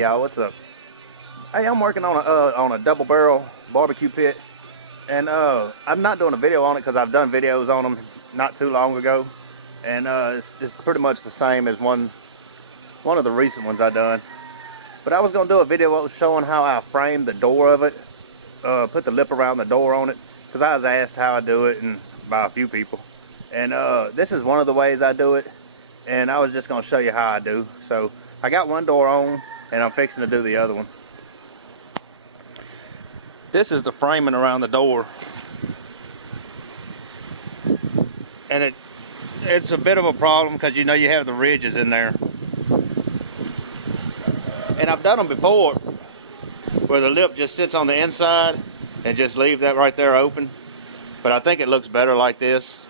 Yeah, what's up? Hey, I'm working on a double barrel barbecue pit, and I'm not doing a video on it because I've done videos on them not too long ago, and it's pretty much the same as one of the recent ones I done. But I was gonna do a video showing how I framed the door of it, put the lip around the door on it, because I was asked how I do it and by a few people, and this is one of the ways I do it, and I was just gonna show you how I do. So I got one door on, and I'm fixing to do the other one. This is the framing around the door, and it's a bit of a problem because you know you have the ridges in there, and I've done them before where the lip just sits on the inside and just leave that right there open, but I think it looks better like this.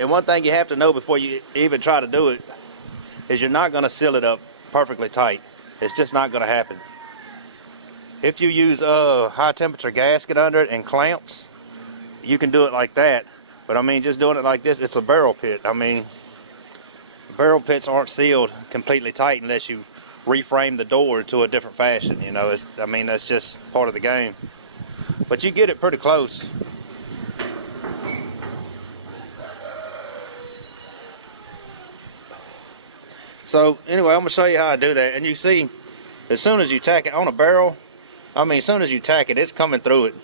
And one thing you have to know before you even try to do it is you're not going to seal it up perfectly tight. It's just not going to happen. If you use a high temperature gasket under it and clamps, you can do it like that. But I mean, just doing it like this, it's a barrel pit. I mean, barrel pits aren't sealed completely tight unless you reframe the door into a different fashion. You know, I mean, that's just part of the game. But you get it pretty close. So anyway, I'm gonna show you how I do that. And you see, as soon as you tack it on a barrel, I mean, as soon as you tack it, it's coming through it.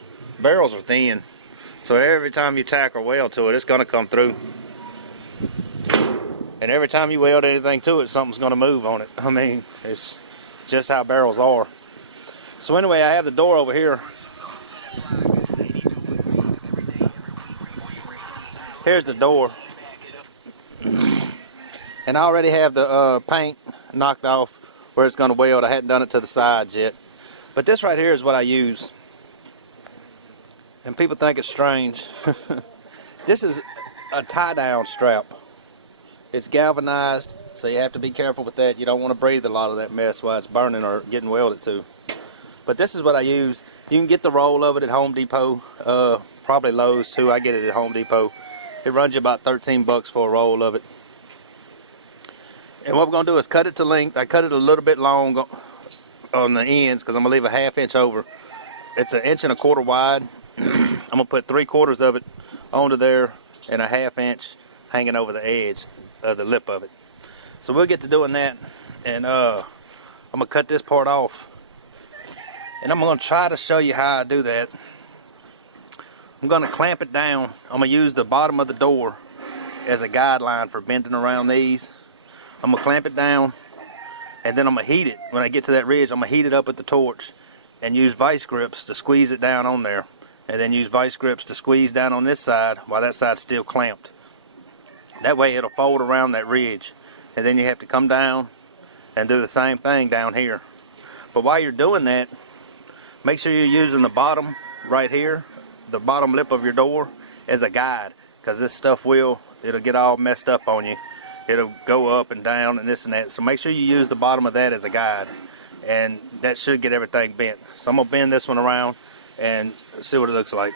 Barrels are thin, so every time you tack or weld to it, it's gonna come through. And every time you weld anything to it, something's gonna move on it. I mean, it's just how barrels are. So anyway, I have the door over here. Here's the door. And I already have the paint knocked off where it's going to weld. I hadn't done it to the sides yet. But this right here is what I use. And people think it's strange. This is a tie-down strap. It's galvanized, so you have to be careful with that. You don't want to breathe a lot of that mess while it's burning or getting welded to. But this is what I use. You can get the roll of it at Home Depot. Probably Lowe's too. I get it at Home Depot. It runs you about 13 bucks for a roll of it. And what we're going to do is cut it to length. I cut it a little bit long on the ends because I'm going to leave a ½ inch over. It's 1 1/4 inches wide. I'm going to put 3/4 of it onto there and a ½ inch hanging over the edge of the lip of it. So we'll get to doing that, and I'm going to cut this part off. And I'm going to try to show you how I do that. I'm going to clamp it down. I'm going to use the bottom of the door as a guideline for bending around these. I'm going to clamp it down, and then I'm going to heat it. When I get to that ridge, I'm going to heat it up with the torch and use vice grips to squeeze it down on there. And then use vice grips to squeeze down on this side while that side's still clamped. That way it'll fold around that ridge. And then you have to come down and do the same thing down here. But while you're doing that, make sure you're using the bottom right here, the bottom lip of your door, as a guide. Because this stuff it'll get all messed up on you. It'll go up and down and this and that. So make sure you use the bottom of that as a guide. And that should get everything bent. So I'm going to bend this one around and see what it looks like.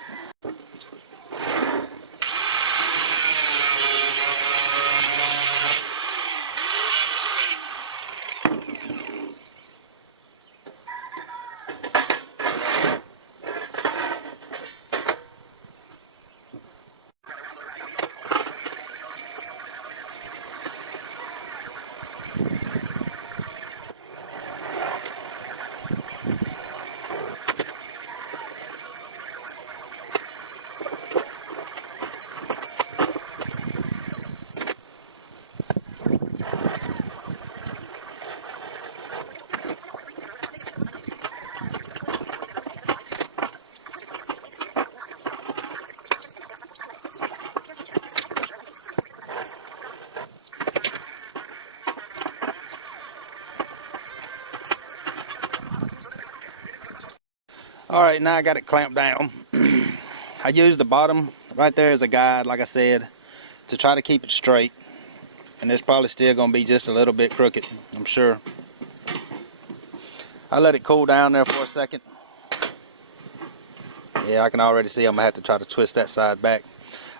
Alright, now I got it clamped down. I use the bottom right there as a guide, like I said, to try to keep it straight. And it's probably still going to be just a little bit crooked, I'm sure. I let it cool down there for a second. Yeah, I can already see I'm going to have to try to twist that side back.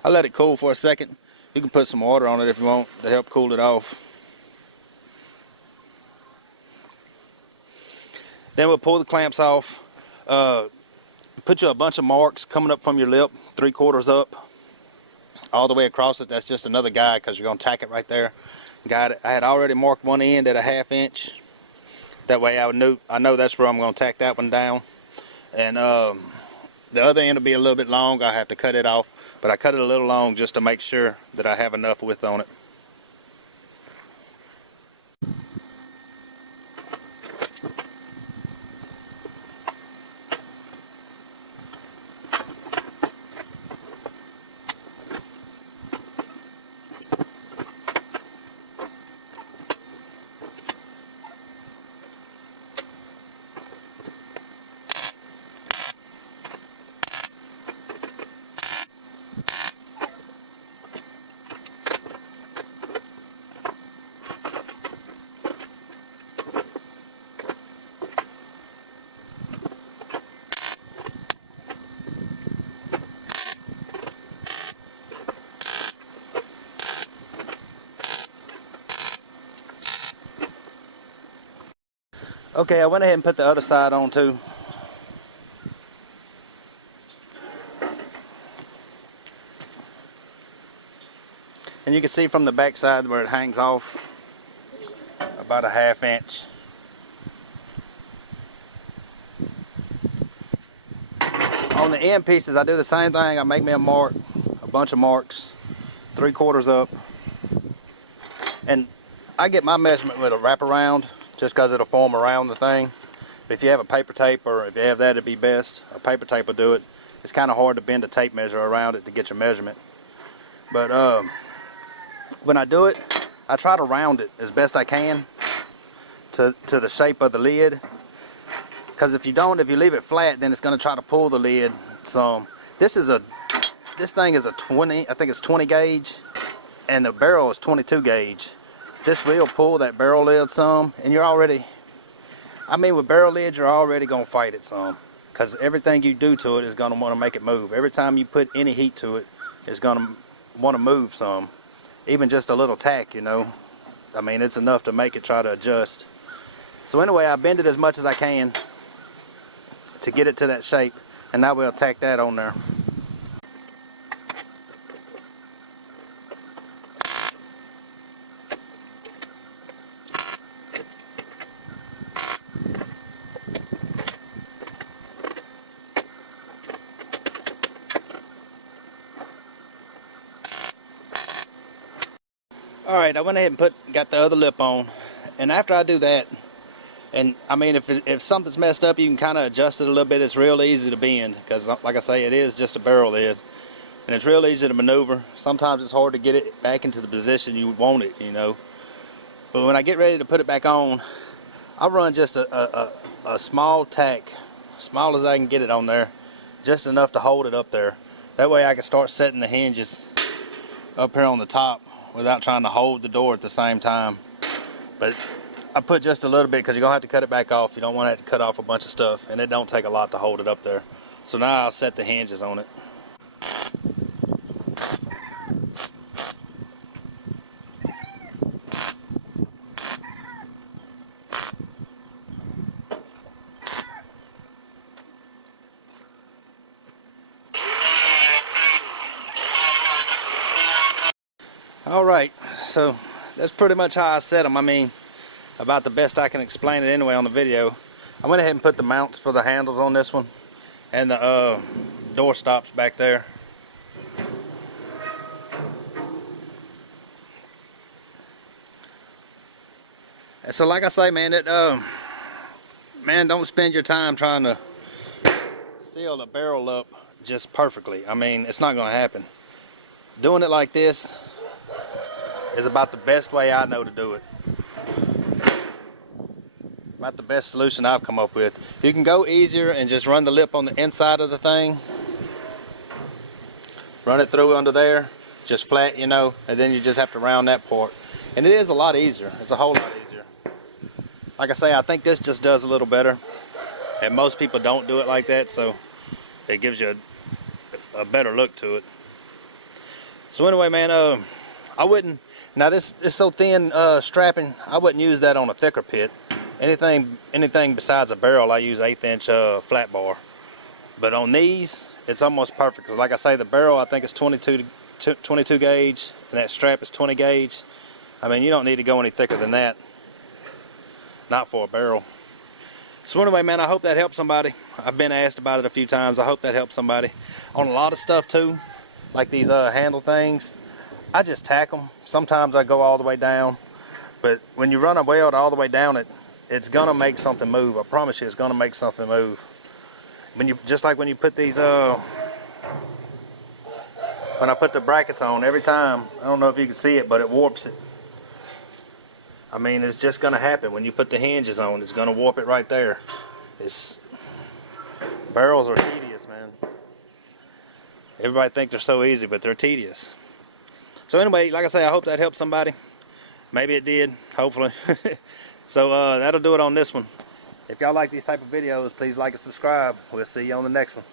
I let it cool for a second. You can put some water on it if you want to help cool it off. Then we'll pull the clamps off. Put you a bunch of marks coming up from your lip, 3/4 up, all the way across it. That's just another guide because you're going to tack it right there. Got it. I had already marked one end at a 1/2 inch. That way I know that's where I'm going to tack that one down. And the other end will be a little bit long. I have to cut it off, but I cut it a little long just to make sure that I have enough width on it. Okay, I went ahead and put the other side on too. And you can see from the back side where it hangs off about a 1/2 inch. On the end pieces, I do the same thing. I make me a mark, a bunch of marks, 3/4 up. And I get my measurement with a wraparound, just because it'll form around the thing. If you have a paper tape, or if you have that, it'd be best. A paper tape will do it. It's kind of hard to bend a tape measure around it to get your measurement. But when I do it, I try to round it as best I can to the shape of the lid. Because if you leave it flat, then it's going to try to pull the lid some. This thing is a 20, I think it's 20 gauge, and the barrel is 22 gauge. This will pull that barrel lid some, and you're already, I mean, with barrel lids, you're already going to fight it some, because everything you do to it is going to want to make it move. Every time you put any heat to it, it's going to want to move some. Even just a little tack, you know. I mean, it's enough to make it try to adjust. So anyway, I bend it as much as I can to get it to that shape, and now we'll tack that on there. Alright, I went ahead and got the other lip on, and after I do that, and I mean, if something's messed up, you can kind of adjust it a little bit. It's real easy to bend, because like I say, it is just a barrel lid, and it's real easy to maneuver. Sometimes it's hard to get it back into the position you want it, you know. But when I get ready to put it back on, I run just a small tack, small as I can get it on there, just enough to hold it up there. That way I can start setting the hinges up here on the top without trying to hold the door at the same time. But I put just a little bit, because you're going to have to cut it back off. You don't want to have to cut off a bunch of stuff, and it don't take a lot to hold it up there. So now I'll set the hinges on it. Alright, so that's pretty much how I set them. I mean, about the best I can explain it anyway on the video. I went ahead and put the mounts for the handles on this one, and the door stops back there. And so like I say, man, don't spend your time trying to seal the barrel up just perfectly. I mean, it's not going to happen. Doing it like this is about the best way I know to do it. About the best solution I've come up with. You can go easier and just run the lip on the inside of the thing. Run it through under there, just flat, you know, and then you just have to round that part. And it is a lot easier. It's a whole lot easier. Like I say, I think this just does a little better. And most people don't do it like that, so it gives you a better look to it. So anyway, man, I wouldn't, now this is so thin strapping, I wouldn't use that on a thicker pit. Anything besides a barrel, I use 1/8 inch flat bar. But on these, it's almost perfect. Because like I say, the barrel I think is 22 gauge, and that strap is 20 gauge. I mean, you don't need to go any thicker than that. Not for a barrel. So anyway, man, I hope that helps somebody. I've been asked about it a few times. I hope that helps somebody. On a lot of stuff too, like these handle things, I just tack them. Sometimes I go all the way down. But when you run a weld all the way down it's gonna make something move. I promise you, it's gonna make something move. Just like when you put these when I put the brackets on, every time, I don't know if you can see it, but it warps it. I mean, it's just gonna happen when you put the hinges on. It's gonna warp it right there. Barrels are tedious, man. Everybody thinks they're so easy, but they're tedious. So anyway, like I say, I hope that helped somebody. Maybe it did, hopefully. So that'll do it on this one. If y'all like these type of videos, please like and subscribe. We'll see you on the next one.